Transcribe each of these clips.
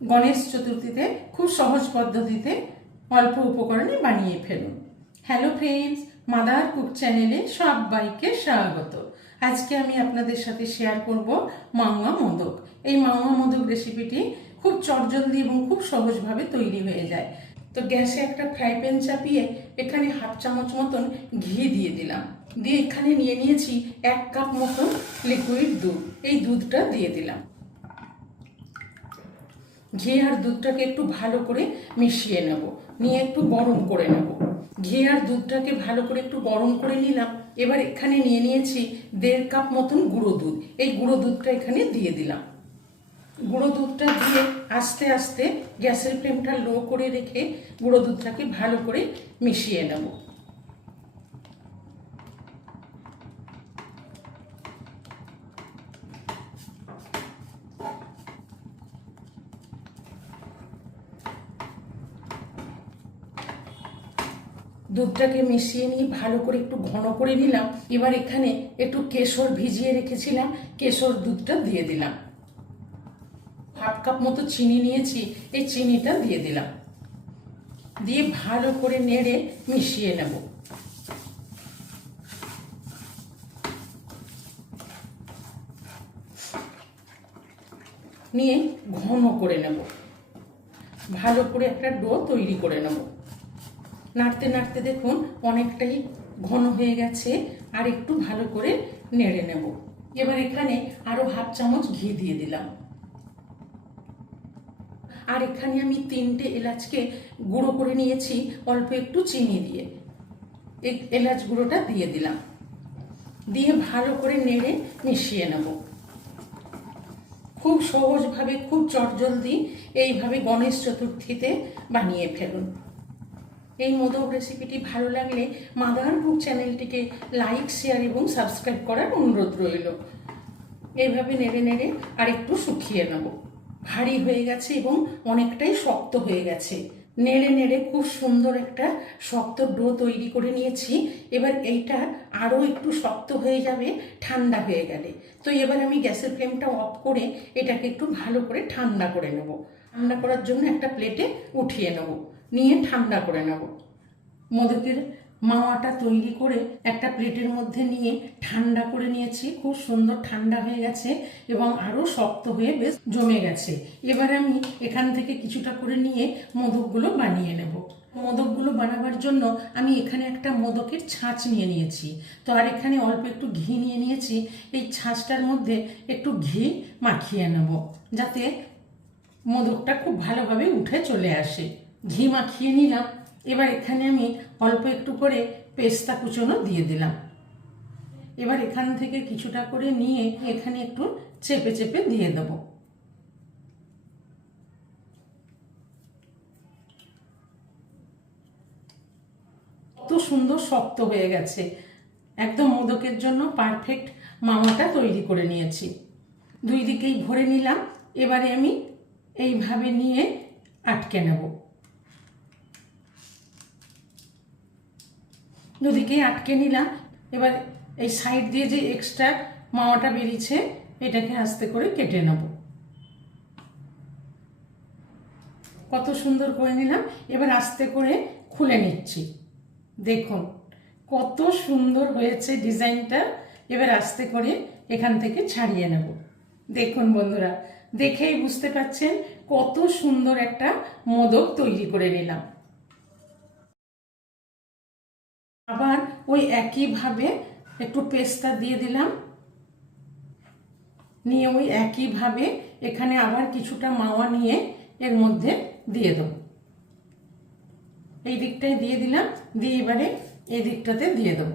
গণেশ চতুর্থীতে খুব সহজ পদ্ধতিতে অল্প উপকরণে বানিয়ে ফেলুন। হ্যালো ফ্রেন্ডস, মাদার কুক চ্যানেলে সবাইকে স্বাগত। আজকে আমি আপনাদের সাথে শেয়ার করব মাওয়া মোদক। এই মাওয়া মোদক রেসিপিটি খুব চটজলদি এবং খুব সহজভাবে তৈরি হয়ে যায়। তো গ্যাসে একটা ফ্রাই প্যান চাপিয়ে এখানে হাফ চামচ মতন ঘি দিয়ে দিলাম। দিয়ে এখানে নিয়ে নিয়েছি 1 কাপ মতন লিকুইড দুধ। এই দুধটা দিয়ে দিলাম। ঘি আর দুধটাকে একটু ভালো করে মিশিয়ে নেব, নিয়ে একটু গরম করে নেব। ঘি আর দুধটাকে ভালো করে একটু গরম করে নিলাম। এবার এখানে নিয়ে নিয়েছি 1.5 কাপ মতন গুঁড়ো দুধ। এই গুঁড়ো দুধটা এখানে দিয়ে দিলাম। গুঁড়ো দুধটা দিয়ে আস্তে আস্তে গ্যাসের ফ্লেমটা লো করে রেখে গুঁড়ো দুধটাকে ভালো করে মিশিয়ে নেব। দুধটাকে মিশিয়ে নিয়ে ভালো করে একটু ঘন করে নিলাম। এবার এখানে একটু কেশর ভিজিয়ে রেখেছিলাম, কেশর দুধটা দিয়ে দিলাম। হাফ কাপ মতো চিনি নিয়েছি, এই চিনিটা দিয়ে দিলাম। দিয়ে ভালো করে নেড়ে মিশিয়ে নেব। নিয়ে ঘন করে নেব, ভালো করে একটা ডো তৈরি করে নেব। নাড়তে নাড়তে দেখুন অনেকটাই ঘন হয়ে গেছে, আর একটু ভালো করে নেড়ে নেব। এবার এখানে আরো হাফ চামচ ঘি দিয়ে দিলাম। আর এখানে আমি 3টে এলাচকে গুঁড়ো করে নিয়েছি অল্প একটু চিনি দিয়ে। এই এলাচ গুঁড়োটা দিয়ে দিলাম। দিয়ে ভালো করে নেড়ে মিশিয়ে নেব। খুব সহজভাবে, খুব চটজলদি এইভাবে গণেশ চতুর্থীতে বানিয়ে ফেলুন। এই মোদক রেসিপিটি ভালো লাগলে মাদার কুক চ্যানেলটিকে লাইক, শেয়ার এবং সাবস্ক্রাইব করার অনুরোধ রইল। এইভাবে নেড়ে নেড়ে আর একটু শুকিয়ে নেব। ভারী হয়ে গেছে এবং অনেকটাই শক্ত হয়ে গেছে। নেড়ে নেড়ে খুব সুন্দর একটা শক্ত ডো তৈরি করে নিয়েছি। এবার এইটা আরও একটু শক্ত হয়ে যাবে ঠান্ডা হয়ে গেলে। তো এবার আমি গ্যাসের ফ্লেমটা অফ করে এটাকে একটু ভালো করে ঠান্ডা করে নেব। ঠান্ডা করার জন্য একটা প্লেটে উঠিয়ে নেব, নিয়ে ঠান্ডা করে নেব। মোদকের মাওয়াটা তৈরি করে একটা প্লেটের মধ্যে নিয়ে ঠান্ডা করে নিয়েছি। খুব সুন্দর ঠান্ডা হয়ে গেছে এবং আরও শক্ত হয়ে বেশ জমে গেছে। এবার আমি এখান থেকে কিছুটা করে নিয়ে মোদকগুলো বানিয়ে নেব। মোদকগুলো বানাবার জন্য আমি এখানে একটা মোদকের ছাঁচ নিয়ে নিয়েছি। তো আর এখানে অল্প একটু ঘি নিয়ে নিয়েছি। এই ছাঁচটার মধ্যে একটু ঘি মাখিয়ে নেব, যাতে মোদকটা খুব ভালোভাবে উঠে চলে আসে। ঘি মাখিয়ে নিলাম। এবার এখানে আমি অল্প একটু করে পেস্তা কুচনো দিয়ে দিলাম। এবার এখান থেকে কিছুটা করে নিয়ে এখানে একটু চেপে চেপে দিয়ে দেব। কত সুন্দর শক্ত হয়ে গেছে, একদম মোদকের জন্য পারফেক্ট মাওয়াটা তৈরি করে নিয়েছি। দুই দিকেই ভরে নিলাম। এবারে আমি এইভাবে নিয়ে আটকে নেব। দুদিকেই আটকে নিলাম। এবার এই সাইড দিয়ে যে এক্সট্রা মাওয়াটা বেরিয়েছে এটাকে আস্তে করে কেটে নেব। কত সুন্দর করে নিলাম। এবার আস্তে করে খুলে নিচ্ছি। দেখুন কত সুন্দর হয়েছে ডিজাইনটা। এবার আস্তে করে এখান থেকে ছাড়িয়ে নেব। দেখুন বন্ধুরা, দেখেই বুঝতে পারছেন কত সুন্দর একটা মোদক তৈরি করে নিলাম। আবার ওই একইভাবে একটু পেস্তা দিয়ে দিলাম। নিয়ে ওই একইভাবে এখানে আবার কিছুটা মাওয়া নিয়ে এর মধ্যে দিয়ে দেব। এই দিকটায় দিয়ে দিলাম, দিয়ে এবারে এই দিকটাতে দিয়ে দেব।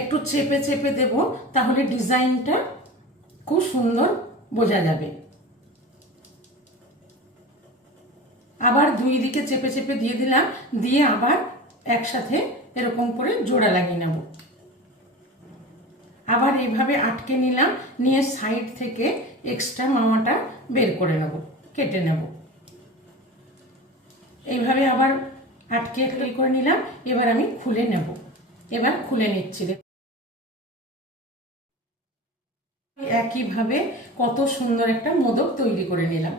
একটু চেপে চেপে দেব, তাহলে ডিজাইনটা খুব সুন্দর বোঝা যাবে। আবার দুই দিকে চেপে চেপে দিয়ে দিলাম, দিয়ে আবার একসাথে এরকম করে জোড়া লাগিয়ে নেব। আবার এইভাবে আটকে নিলাম, নিয়ে সাইড থেকে এক্সট্রা মাওয়াটা বের করে নেব, কেটে নেব। এইভাবে আবার আটকে করে নিলাম। এবার আমি খুলে নেব। এবার খুলে নিচ্ছি। একইভাবে কত সুন্দর একটা মোদক তৈরি করে নিলাম।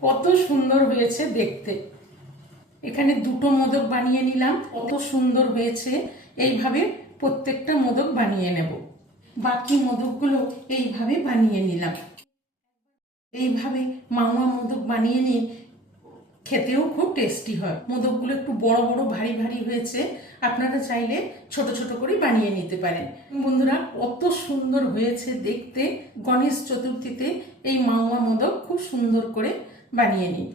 কত সুন্দর হয়েছে দেখতে। এখানে দুটো মোদক বানিয়ে নিলাম, কত সুন্দর হয়েছে। এইভাবে প্রত্যেকটা মোদক বানিয়ে নেব। বাকি মোদকগুলো এইভাবে বানিয়ে নিলাম। এইভাবে মাওয়া মোদক বানিয়ে নিন, খেতেও খুব টেস্টি হয়। মোদকগুলো একটু বড় বড় ভারী ভারী হয়েছে, আপনারা চাইলে ছোট ছোট করে বানিয়ে নিতে পারেন। বন্ধুরা, কত সুন্দর হয়েছে দেখতে। গণেশ চতুর্থীতে এই মাওয়া মোদক খুব সুন্দর করে বানিয়ে নিন।